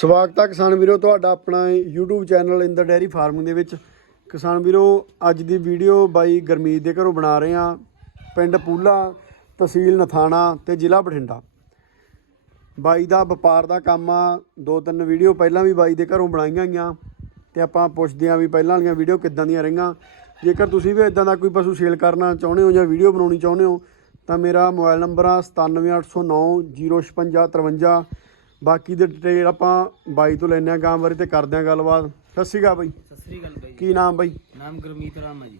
ਸਵਾਗਤ ਹੈ ਕਿਸਾਨ ਵੀਰੋ, ਤੁਹਾਡਾ ਆਪਣਾ YouTube channel Inder dairy farming ਦੇ ਵਿੱਚ। ਕਿਸਾਨ ਵੀਰੋ, ਅੱਜ ਦੀ ਵੀਡੀਓ ਬਾਈ ਗਰਮੀਤ ਦੇ ਘਰੋਂ ਬਣਾ ਰਹੇ ਆ। ਪਿੰਡ ਪੂਲਾ, ਤਹਿਸੀਲ ਨਥਾਣਾ ਤੇ ਜ਼ਿਲ੍ਹਾ ਬਠਿੰਡਾ। ਬਾਈ ਦਾ ਵਪਾਰ ਦਾ ਕੰਮ ਆ। ਦੋ ਤਿੰਨ ਵੀਡੀਓ ਪਹਿਲਾਂ ਵੀ ਬਾਈ ਦੇ ਘਰੋਂ ਬਣਾਈਆਂ ਗਈਆਂ। ਤੇ ਆਪਾਂ ਪੁੱਛਦੇ ਆ ਵੀ ਪਹਿਲਾਂ ਵਾਲੀਆਂ ਵੀਡੀਓ ਕਿੱਦਾਂ ਦੀਆਂ ਰਹੀਆਂ। ਜੇਕਰ ਤੁਸੀਂ ਵੀ ਇਦਾਂ ਦਾ ਕੋਈ ਪਸ਼ੂ ਸੇਲ ਕਰਨਾ ਚਾਹੁੰਦੇ ਹੋ ਜਾਂ ਵੀਡੀਓ ਬਣਾਉਣੀ ਚਾਹੁੰਦੇ ਹੋ, ਤਾਂ ਮੇਰਾ ਮੋਬਾਈਲ ਨੰਬਰ ਆ 9780900553 ਬਾਕੀ ਦੇ ਡਿਟੇਲ ਆਪਾਂ ਬਾਈ ਤੋਂ ਲੈਣੇ ਆ ਗਾਂ ਬਾਰੇ ਤੇ ਕਰਦੇ ਆ ਗੱਲਬਾਤ। ਸਤਿ ਸ਼੍ਰੀ ਅਕਾਲ ਬਾਈ। ਸਤਿ ਸ੍ਰੀ ਅਕਾਲ ਬਾਈ। ਕੀ ਨਾਮ ਬਾਈ? ਨਾਮ ਗੁਰਮੀਤ ਰਾਮ ਹੈ ਜੀ।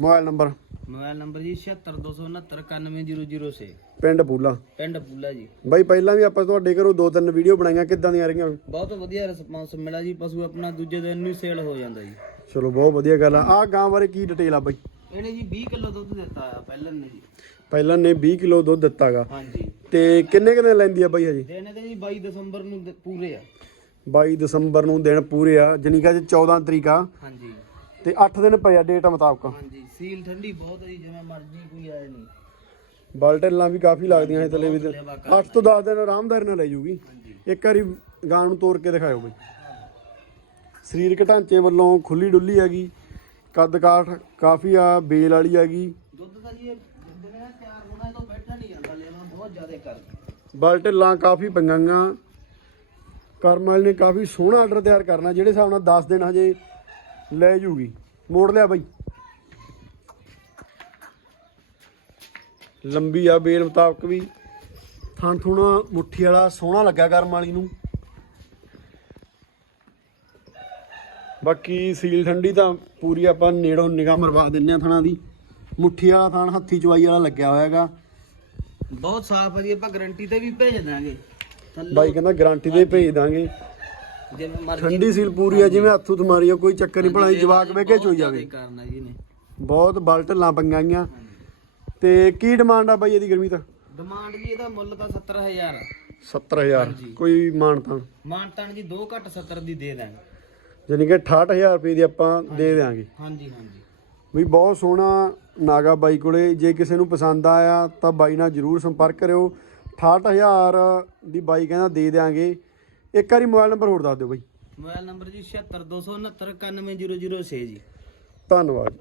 Mobile number? ਮੋਬਾਈਲ ਨੰਬਰ ਜੀ 7629699006 ਪਿੰਡ ਪੂਲਾ। ਪਿੰਡ ਪੂਲਾ ਜੀ। ਬਾਈ ਪਹਿਲਾਂ ਵੀ ਆਪਾਂ ਤੁਹਾਡੇ ਘਰੋਂ ਦੋ ਤਿੰਨ ਵੀਡੀਓ ਬਣਾਈਆਂ ਕਿੱਦਾਂ ਦੀਆਂ ਰਹੀਆਂ? ਬਹੁਤ ਵਧੀਆ ਰਿਸਪਾਂਸ ਮਿਲਿਆ ਜੀ ਪਸ਼ੂ ਆਪਣਾ ਦੂਜੇ ਦਿਨ ਨੂੰ ਸੇਲ ਹੋ ਜਾਂਦਾ ਜੀ। ਚਲੋ ਬਹੁਤ ਵਧੀਆ ਗੱਲ ਆ। ਆਹ ਗਾਂ ਬਾਰੇ ਕੀ ਡਿਟੇਲ ਆ ਬਾਈ? ਇਹਨੇ ਜੀ 20 ਕਿਲੋ ਦੁੱਧ ਦਿੱਤਾ ਆ ਪਹਿਲਾਂ ਨੇ ਜੀ। ਪਹਿਲਾਂ ਨੇ 20 ਕਿਲੋ ਦੁੱਧ ਦਿੱਤਾਗਾ। ਹਾਂਜੀ। ਤੇ ਕਿੰਨੇ ਕਿੰਨੇ ਲੈਂਦੀ ਆ ਬਾਈ ਹਜੇ? ਦੇਣੇ ਤੇ ਜੀ 22 ਦਸੰਬਰ ਨੂੰ ਦ- ਪੂਰੇ ਆ। 22 ਦਸੰਬਰ ਨੂੰ ਦਿਨ ਪੂਰੇ ਆ ਜਾਣੀ ਕਿ ਅੱਜ 14 ਤਰੀਕ ਆ। ਹਾਂਜੀ। ਤੇ 8 ਦਿਨ ਪਏ ਆ ਡੇਟ ਮੁਤਾਬਕ। ਹਾਂਜੀ ਸੀਲ ਠੰਡੀ ਬਹੁਤ ਹੈ ਜੀ ਜਿਵੇਂ ਮਰਜ਼ੀ ਕੋਈ ਆਏ ਨਹੀਂ। ਬਾਲਟਲਾਂ ਵੀ ਕਾਫੀ ਲੱਗਦੀਆਂ ਹੈ ਥੱਲੇ ਵੀ 8 ਤੋਂ 10 ਦਿਨ ਆਰਾਮਦਾਰ ਨਾਲ ਲੈ ਜੂਗੀ। ਇੱਕ ਵਾਰੀ ਗਾਂ ਨੂੰ ਤੋੜ ਕੇ ਦਿਖਾਇਓ ਬਾਈ। ਸਰੀਰਕ ਢਾਂਚੇ ਵੱਲੋਂ ਖੁੱਲੀ ਡੁੱਲੀ ਹੈਗੀ। ਕੱਦ ਕਾਠ ਕਾਫੀ ਆ ਬੇਲ ਵਾਲੀ ਹੈਗੀ। ਦੁੱਧ ਤਾਂ ਜੀ ਇਹ ਦਿਨੇ ਤਿਆਰ ਹੋਣਾ ਤੋਂ ਬੈਠਾ ਨਹੀਂ ਜਾਂਦਾ ਲੈਣਾ ਬਹੁਤ ਜ਼ਿਆਦਾ ਕਰ ਬਾਲਟਲਾਂ ਕਾਫੀ ਪੰਗਾਂਗਾ। ਕਰਮਲ ਨੇ ਕਾਫੀ ਸੋਹਣਾ ਆਰਡਰ ਤਿਆਰ ਕਰਨਾ, ਜਿਹੜੇ ਹਿਸਾਬ ਨਾਲ 10 ਦਿਨ ਹਜੇ ਲੈ ਜੂਗੀ। ਮੋੜ ਲਿਆ ਬਾਈ। ਲੰਬੀ ਆ ਬੇਲ ਮੁਤਾਬਕ ਵੀ। ਥਣ ਥੁਣਾ ਮੁੱਠੀ ਵਾਲਾ ਸੋਹਣਾ ਲੱਗਾ ਕਰਮ ਵਾਲੀ ਨੂੰ। ਬਾਕੀ ਸੀਲ ਠੰਡੀ ਤਾਂ ਪੂਰੀ ਆਪਾਂ ਨੇੜੋਂ ਨਿਗਾਹ ਮਰਵਾ ਦਿੰਨੇ ਆ ਥਣਾ ਦੀ। ਮੁੱਠੀ ਵਾਲਾ ਥਣ ਹੱਥੀ ਚਵਾਈ ਵਾਲਾ ਲੱਗਿਆ ਹੋਇਆ ਹੈਗਾ ਬਹੁਤ ਸਾਫ਼ ਹੈ ਜੀ ਆਪਾਂ ਗਾਰੰਟੀ ਤੇ ਵੀ ਭੇਜ ਦਾਂਗੇ ਬਾਈ ਕਹਿੰਦਾ ਗਾਰੰਟੀ ਦੇ ਭੇਜ ਦਾਂਗੇ ਜਿਵੇਂ ਮਰਜ਼ੀ ਠੰਡੀ ਸੀਲ ਪੂਰੀ ਆ ਜਿਵੇਂ ਹੱਥੋਂ ਤੁਮਾਰੀ ਆ ਕੋਈ ਚੱਕਰ ਨਹੀਂ ਭਲਾ ਜਵਾਕ ਵੇ ਕੇ ਚੋਈ ਜਾਵੇ। ਕਰਨਾ ਜੀ ਨੇ ਬਹੁਤ ਬਲ ਢੱਲਾਂ ਪੰਗਾਈਆਂ ਤੇ ਕੀ ਡਿਮਾਂਡ ਆ ਬਾਈ ਇਹਦੀ ਗਰਮੀ ਤਾਂ ਡਿਮਾਂਡ ਜੀ ਇਹਦਾ ਮੁੱਲ ਤਾਂ 70000 70000 ਕੋਈ ਮਾਨਤਾ ਮਾਨਤਾਨ ਜੀ 2 ਘੱਟ 70 ਦੀ ਦੇ ਦਾਂਗੇ ਯਾਨੀ ਕਿ 68000 ਰੁਪਏ ਦੀ ਆਪਾਂ ਦੇ ਦੇਾਂਗੇ ਹਾਂਜੀ ਹਾਂਜੀ। ਵੀ ਬਹੁਤ ਸੋਹਣਾ ਨਾਗਾ ਬਾਈ ਕੋਲੇ। ਜੇ ਕਿਸੇ ਨੂੰ ਪਸੰਦ ਆਇਆ ਤਾਂ ਬਾਈ ਨਾਲ ਜਰੂਰ ਸੰਪਰਕ ਕਰਿਓ। 68000 ਦੀ ਬਾਈ ਕਹਿੰਦਾ ਦੇ ਦੇਾਂਗੇ ਇੱਕ ਵਾਰੀ ਮੋਬਾਈਲ ਨੰਬਰ ਹੋਰ ਦੱਸ ਦਿਓ ਬਾਈ। ਮੋਬਾਈਲ ਨੰਬਰ ਜੀ 7629699006 ਜੀ। ਧੰਨਵਾਦ।